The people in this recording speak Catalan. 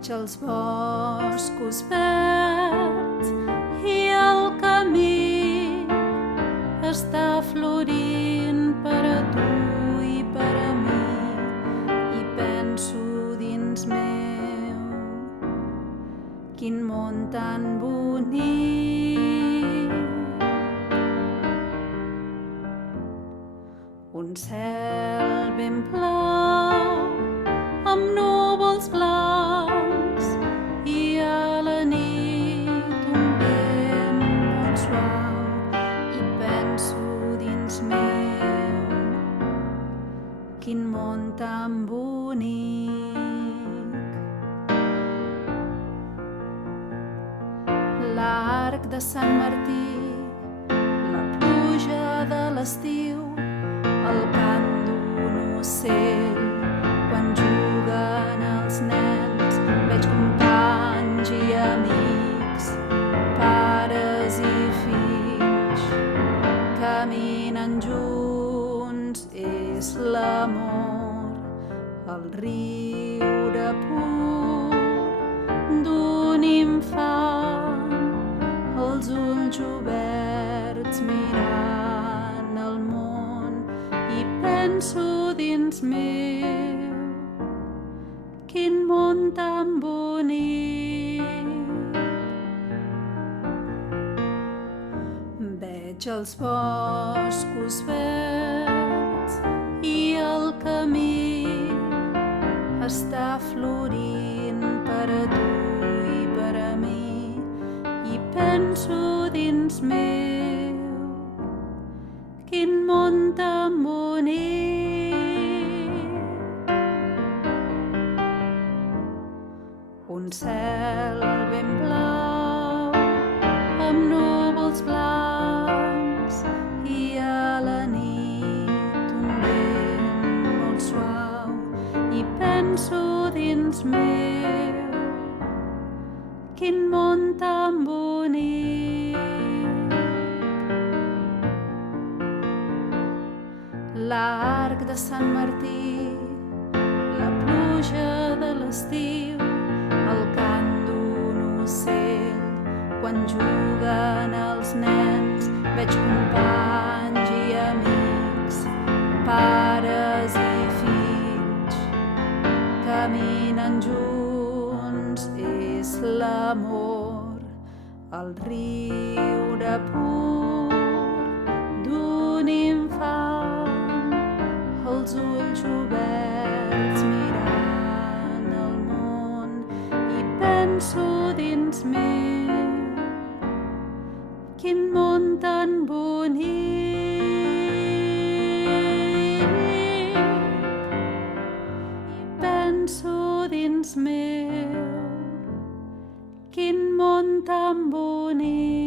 Veig els boscos verds i el camí està florint per a tu i per a mi, i penso dins meu, quin món tan bonic. Un cel ben blau amb núvols blancs i a la nit un vent molt suau, i penso dins meu, quin món tan bonic. L'arc de Sant Martí, la pluja de l'estiu, el cant d'un ocell quan juguen els nens. Veig companys i amics, pares i fills, caminen junts. És l'amor, el riure pur d'un infant, els ulls oberts mirant el món, i penso dins meu, quin món tan bonic. Veig els boscos verds i el camí està florint per a tu i per a mi, i penso dins meu, quin món tan bonic. Un cel ben blau amb núvols blancs i a la nit un vent molt suau, i penso dins meu, quin món tan bonic. L'arc de Sant Martí, la pluja de l'estiu, el cant d'un ocell quan juguen els nens. Veig companys i amics, pares i fills, caminen junts. És l'amor, el riure pur d'un infant, els ulls oberts mirant el món, i penso dins meu, quin món tan bonic. I penso dins meu, quin món tan bonic.